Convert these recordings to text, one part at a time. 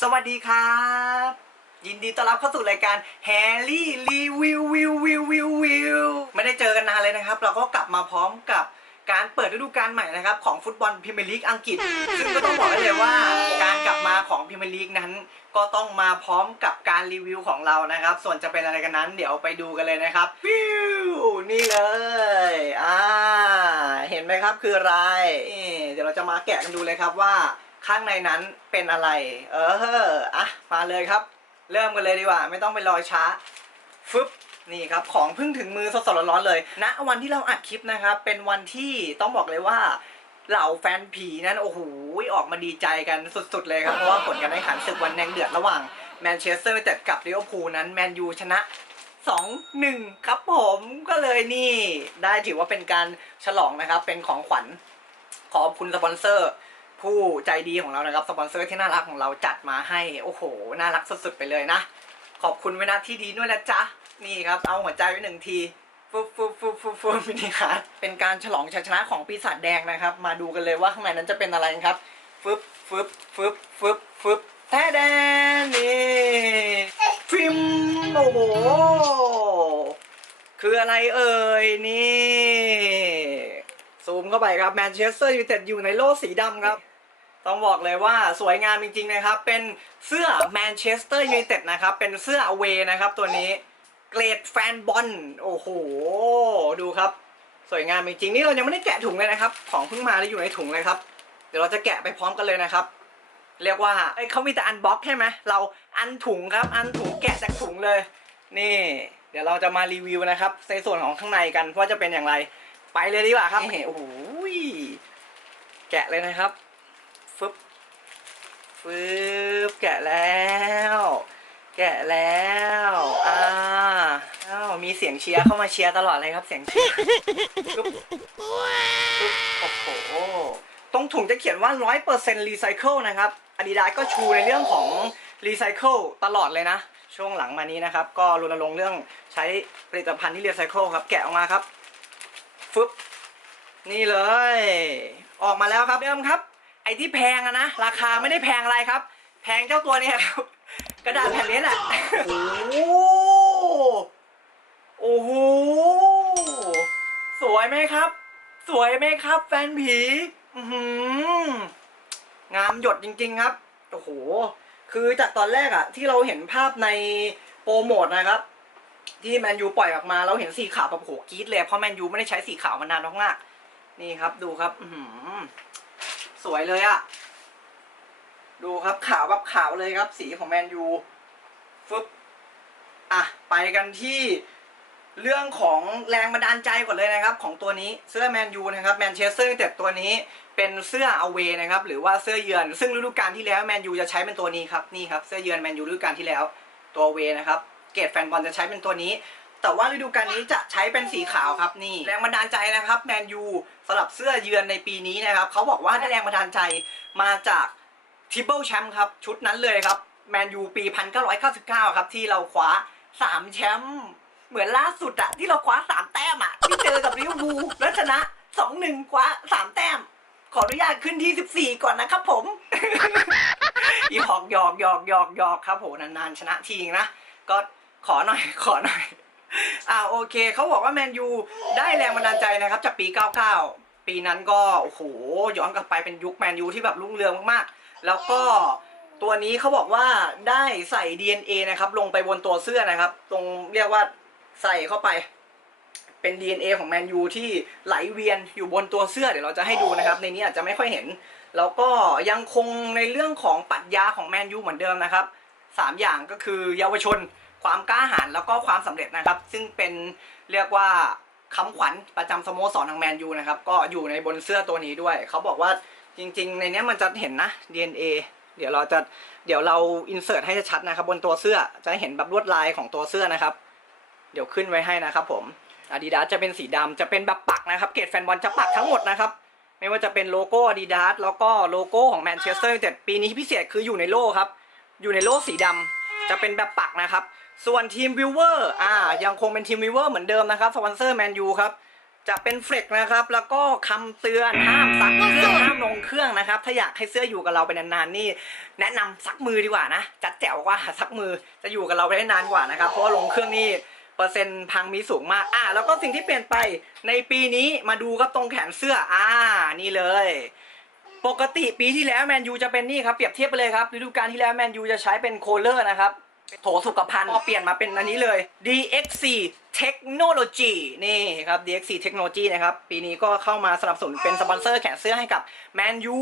สวัสดีครับ ยินดีต้อนรับเข้าสู่รายการแฮร์รี่รีวิววิววิววิววิวไม่ได้เจอกันนานเลยนะครับ เราก็กลับมาพร้อมกับการเปิดฤดูกาลใหม่นะครับ ของฟุตบอลพรีเมียร์ลีกอังกฤษ ซึ่งก็ต้องบอกได้เลยว่าการกลับมาของพรีเมียร์ลีกนั้น ก็ต้องมาพร้อมกับการรีวิวของเรานะครับ ส่วนจะเป็นอะไรกันนั้น เดี๋ยวไปดูกันเลยนะครับวิวนี่เลยอ่าเห็นไหมครับคืออะไรเดี๋ยวเราจะมาแกะกันดูเลยครับว่า ข้างในนั้นเป็นอะไร เอออะมาเลยครับ เริ่มกันเลยดีกว่า ไม่ต้องไปรอช้าฟึบนี่ครับของเพิ่งถึงมือสดๆร้อนๆเลยณวันที่เราอัดคลิปนะครับ เป็นวันที่ต้องบอกเลยว่าเหล่าแฟนผีนั้นโอ้โหออกมาดีใจกันสุดๆเลยครับ เพราะว่าผลการแข่งขันศึกวันแดงเดือดระหว่างแมนเชสเตอร์ยูไนเต็ดกับลิเวอร์พูลนั้นแมนยูชนะ 2-1 ครับผมก็เลยนี่ ได้ถือว่าเป็นการฉลองนะครับ เป็นของขวัญขอบคุณสปอนเซอร์ ผู้ใจดีของเรานะครับสปอนเซอร์ที่น่ารักของเราจัดมาให้โอ้โหน่ารักสุดๆไปเลยนะ ขอบคุณไว้นะที่ดีด้วยนะจ๊ะนี่ครับเอาหัวใจไว้หนึ่งทีฟึบฟึบฟึบฟึบฟึบนี่ครับเป็นการฉลองชัยชนะของปีศาจแดงนะครับ มาดูกันเลยว่าข้างในนั้นจะเป็นอะไรครับฟึบฟึบฟึบฟึบฟึบแท้แดนนี่ฟิมโอ้โหคืออะไรเอ่ยนี่ ซูมเข้าไปครับแมนเชสเตอร์ยูไนเต็ดอยู่ในโล่สีดำครับ ต้องบอกเลยว่าสวยงามจริงๆนะครับ เป็นเสื้อแมนเชสเตอร์ยูไนเต็ดนะครับ เป็นเสื้ออเวนะครับตัวนี้ เกรดแฟนบอล โอ้โห ดูครับ สวยงามจริงๆ นี่เรายังไม่ได้แกะถุงเลยนะครับ ของเพิ่งมาแล้วอยู่ในถุงเลยครับ เดี๋ยวเราจะแกะไปพร้อมกันเลยนะครับ เรียกว่าเอ้ยเขามีแต่อันบ็อกใช่ไหม เราอันถุงครับ อันถุงแกะจากถุงเลย นี่ เดี๋ยวเราจะมารีวิวนะครับในส่วนของข้างในกันว่าจะเป็นอย่างไร ไปเลยดีกว่าครับนี่โอ้โห แกะเลยนะครับฟึบ ฟึบแกะแล้ว แกะแล้วอ่าอ้าวมีเสียงเชียร์เข้ามาเชียร์ตลอดเลยครับเสียงเชียร์ฟึบฟึบโอ้โหตรงถุงจะเขียนว่า 100% recycle นะครับ Adidas ก็ชูในเรื่องของ recycle ตลอดเลยนะ ช่วงหลังมานี้นะครับ ก็รณรงค์เรื่องใช้ผลิตภัณฑ์ที่ recycle ครับ แกะออกมาครับฟึบนี่เลย ออกมาแล้วครับเดิมครับไอ้ที่แพงอะนะ ราคาไม่ได้แพงอะไรครับ แพงเจ้าตัวเนี้ครับ กระดาษแผ่นนี้น่ะโอ้โหโอ้โหสวยไหมครับ สวยไหมครับ แฟนผีหืงามหยดจริง ๆ ครับโอ้โหคือจากตอนแรกอะที่เราเห็นภาพในโปรโมทนะครับ ที่แมนยูปล่อยออกมาเราเห็นสีขาวแบบโหกรี๊ดเลยเพราะแมนยูไม่ได้ใช้สีขาวมานานมากๆนี่ครับดูครับ อื สวยเลยอะดูครับขาวแบบขาวเลยครับ สีของแมนยูฟึบอะไปกันที่เรื่องของแรงบันดาลใจก่อนเลยนะครับ ของตัวนี้เสื้อแมนยูนะครับแมนเชสเตอร์ยูไนเต็ดตัวนี้เป็นเสื้ออเวนะครับ หรือว่าเสื้อเยือน ซึ่งฤดูกาลที่แล้วแมนยูจะใช้เป็นตัวนี้ครับนี่ครับเสื้อเยือนแมนยูฤดูกาลที่แล้วตัวเวนะครับเกรดแฟนบอลจะใช้เป็นตัวนี้ แต่ว่าฤดูกาลนี้จะใช้เป็นสีขาวครับนี่แรงบันดาลใจนะครับแมนยูสำหรับเสื้อเยือนในปีนี้นะครับเขาบอกว่าได้แรงบันดาลใจมาจากทิปเปิลแชมป์ครับชุดนั้นเลยครับแมนยูปี 1999 ครับที่เราคว้า 3 แชมป์เหมือนล่าสุดอะที่เราคว้า 3 แต้มอะที่เจอกับลิเวอร์พูลแล้วชนะ 2-1 คว้า 3 แต้ม ขออนุญาตขึ้นที่ 14 ก่อนนะครับผมหยอกหยอกหยอกหยอกหยอกครับโหนานๆ ชนะทีนะ ก็ขอหน่อยขอหน่อย อ่าโอเคเขาบอกว่าแมนยูได้แรงบันดาลใจนะครับจากปี 99 ปีนั้นก็โอ้โหย้อนกลับไปเป็นยุคแมนยูที่แบบรุ่งเรืองมากๆ แล้วก็ตัวนี้เขาบอกว่าได้ใส่ DNA นะครับลงไปบนตัวเสื้อนะครับ ตรงเรียกว่าใส่เข้าไปเป็น DNA ของแมนยูที่ไหลเวียนอยู่บนตัวเสื้อเดี๋ยวเราจะให้ดูนะครับ ในนี้อาจจะไม่ค่อยเห็น แล้วก็ยังคงในเรื่องของปรัชญาของแมนยูเหมือนเดิมนะครับสามอย่างก็คือเยาวชน ความกล้าหาญแล้วก็ความสำเร็จนะครับ ซึ่งเป็นเรียกว่าคำขวัญประจำสโมสรของแมนยูนะครับ ก็อยู่ในบนเสื้อตัวนี้ด้วย เขาบอกว่าจริง ๆ ในนี้มันจะเห็นนะ DNA เดี๋ยวเราจะเดี๋ยวเราอินเสิร์ตให้ชัดนะครับ บนตัวเสื้อจะเห็นแบบลวดลายของตัวเสื้อนะครับ เดี๋ยวขึ้นไว้ให้นะครับ ผม Adidas จะเป็นสีดำจะเป็นแบบปักนะครับ เกรดแฟนบอลจะปักทั้งหมดนะครับ ไม่ว่าจะเป็นโลโก้ Adidas แล้วก็โลโก้ของแมนเชสเตอร์ยูไนเต็ดปีนี้พิเศษคืออยู่ในโล่ครับ อยู่ในโล่สีดำจะเป็นแบบปักนะครับ ส่วนทีมวิวเวอร์อ่ายังคงเป็นทีมวิวเวอร์เหมือนเดิมนะครับสปอนเซอร์แมนยูครับจะเป็นเฟลกนะครับ แล้วก็คำเตือนห้ามซักเครื่องห้ามลงเครื่องนะครับ ถ้าอยากให้เสื้ออยู่กับเราไปนานๆนี่ แนะนำซักมือดีกว่านะจัดแจ๋วกว่าซักมือจะอยู่กับเราไปได้นานกว่านะครับเพราะว่าลงเครื่องนี่เปอร์เซ็นต์พังมีสูงมากอ่าแล้วก็สิ่งที่เปลี่ยนไปในปีนี้มาดูครับตรงแขนเสื้ออ่านี่เลย ปกติปีที่แล้วแมนยูจะเป็นนี่ครับเปรียบเทียบไปเลยครับฤดูกาลที่แล้วแมนยูจะใช้เป็นโคเลอร์นะครับ โถสุขภัณฑ์พอเปลี่ยนมาเป็นอันนี้เลย DXC Technology นี่ครับ DXC Technology นะครับ ปีนี้ก็เข้ามาสนับสนุนเป็นสปอนเซอร์แขนเสื้อให้กับแมนยู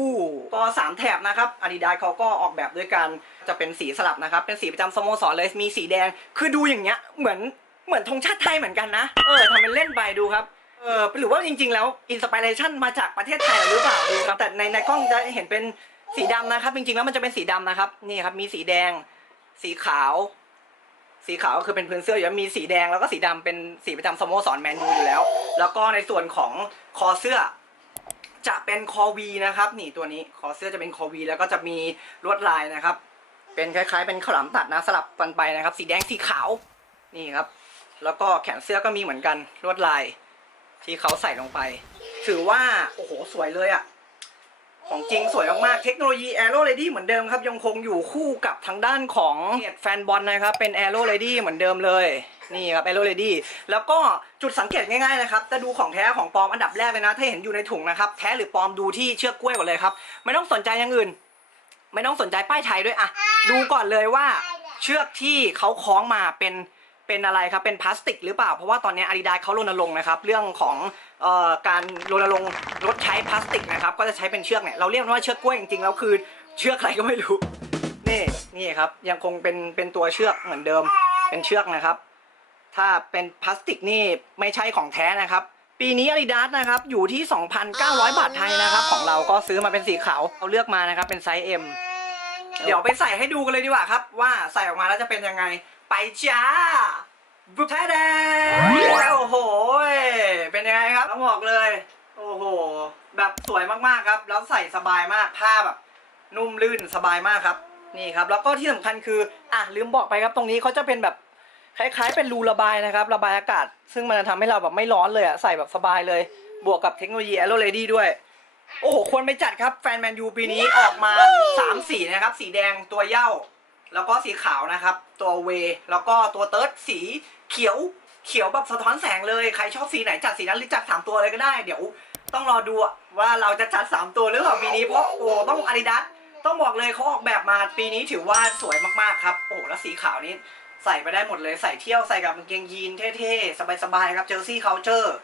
ก็3แถบนะครับ Adidas เขาก็ออกแบบด้วยกันจะเป็นสีสลับนะครับ เป็นสีประจำสโมสรเลยมีสีแดง คือดูอย่างเงี้ยเหมือนเหมือนธงชาติไทยเหมือนกันนะ เออทำเป็นเล่นไปดูครับเออหรือว่าจริง ๆ แล้วอินสปิเรชันมาจากประเทศไทยหรือเปล่าดูครับแต่ในในกล้องจะเห็นเป็นสีดำนะครับ จริงๆแล้วมันจะเป็นสีดำนะครับนี่ครับมีสีแดง สีขาว สีขาวก็คือเป็นพื้นเสื้ออยู่แล้วมีสีแดงแล้วก็สีดำเป็นสีประจำสโมสรแมนยูอยู่แล้ว แล้วก็ในส่วนของคอเสื้อ จะเป็นคอวีนะครับนี่ตัวนี้คอเสื้อจะเป็นคอวีแล้วก็จะมีลวดลายนะครับ เป็นคล้าย ๆ เป็นขาวหลามตัดนะสลับกันไปนะครับ สีแดงสีขาวนี่ครับ แล้วก็แขนเสื้อก็มีเหมือนกันลวดลายที่เขาใส่ลงไป ถือว่าโอ้โหสวยเลยอะ ของจริงสวยมาก ๆ เทคโนโลยี Aero Lady เหมือนเดิมครับ ยังคงอยู่คู่กับทางด้านของเพจแฟนบอลนะครับ เป็น Aero Lady เหมือนเดิมเลย นี่ครับ Aero Lady แล้วก็จุดสังเกตง่าย ๆ นะครับ จะดูของแท้ของปลอมอันดับแรกเลยนะ ถ้าเห็นอยู่ในถุงนะครับ แท้หรือปลอมดูที่เชือกกล้วยก่อนเลยครับ ไม่ต้องสนใจอย่างอื่น ไม่ต้องสนใจป้ายไทยด้วยอะดูก่อนเลยว่าเชือกที่เขาคล้องมาเป็นเป็นอะไรครับ เป็นพลาสติกหรือเปล่า เพราะว่าตอนนี้อาดิดาเขารณรงค์นะครับ เรื่องของเอ่อ การรณรงค์ลดใช้พลาสติกนะครับ ก็จะใช้เป็นเชือกเนี่ยเราเรียกมันว่าเชือกกล้วยจริงๆแล้วคือเชือกอะไรก็ไม่รู้นี่นี่ครับยังคงเป็นเป็นตัวเชือกเหมือนเดิมเป็นเชือกนะครับ ถ้าเป็นพลาสติกนี่ไม่ใช่ของแท้นะครับ ปีนี้ Adidas นะครับอยู่ที่ 2,900 บาทไทยนะครับ ของเราก็ซื้อมาเป็นสีขาวเราเลือกมานะครับเป็นไซส์ M เดี๋ยวไปใส่ให้ดูกันเลยดีกว่าครับ ว่าใส่ออกมาแล้วจะเป็นยังไงไปจ้า บุ๊บแท้แดงโอ้โห เป็นยังไงครับต้องบอกเลย โอ้โห แบบสวยมากๆครับ แล้วใส่สบายมาก ผ้าแบบ นุ่มลื่นสบายมากครับ นี่ครับ แล้วก็ที่สำคัญคือ อะลืมบอกไปครับ ตรงนี้เขาจะเป็นแบบ คล้ายๆ เป็นรูระบายนะครับ ระบายอากาศ ซึ่งมันจะทำให้เราแบบไม่ร้อนเลยอะใส่แบบสบายเลย บวกกับเทคโนโลยี Aero Lady ด้วย โอ้โห ควรไปจัดครับ แฟนแมนยูปีนี้ออกมา3สีนะครับ สีแดงตัวเย้าแล้วก็สีขาวนะครับ ตัวเว แล้วก็ตัวเติร์ดสี เขียวเขียวแบบสะท้อนแสงเลยใครชอบสีไหนจัดสีนั้นหรือจัด3ตัวเลยก็ได้ เดี๋ยวต้องรอดูว่าเราจะจัด3ตัวหรือเปล่าปีนี้เพราะโอ้ต้องอาดิดาสต้องบอกเลยเขาออกแบบมาปีนี้ถือว่าสวยมากๆครับโอ้แล้วสีขาวนี้ใส่ไปได้หมดเลยใส่เที่ยวใส่กับกางเกงยีนเท่ๆสบายๆครับเจอซี่เคาเจอร์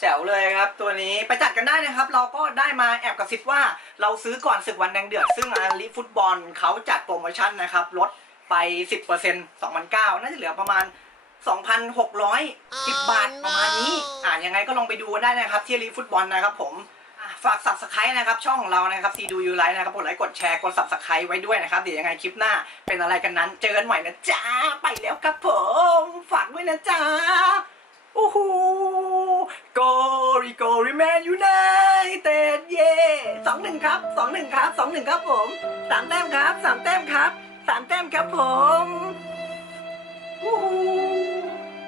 แจ๋วเลยครับตัวนี้ไปจัดกันได้นะครับ เราก็ได้มาแอบกระซิบว่าเราซื้อก่อนศึกวันแดงเดือด ซึ่งอาลีฟุตบอลเขาจัดโปรโมชั่นนะครับลดไป 10% 2,900น่าจะเหลือประมาณ 2,610 บาทประมาณนี้ อ่ายังไงก็ลองไปดูกันได้นะครับที่ลีฟุตบอลนะครับผมอะฝาก subscribe นะครับ ช่องของเรานะครับซีดูยูไลท์นะครับ กดไลค์กดแชร์กด subscribe ไว้ด้วยนะครับ เดี๋ยวยังไงคลิปหน้าเป็นอะไรกันนั้น เจอกันใหม่นะจ๊ะ ไปแล้วครับผม ฝากด้วยนะจ๊ะ โอ้โหโกริโกริแมนยูไนเต็ดเย่สองหนึ่งครับสองหนึ่งครับสองหนึ่งครับผมสามแต้มครับสามแต้มครับสามแต้มครับผม Woohoo!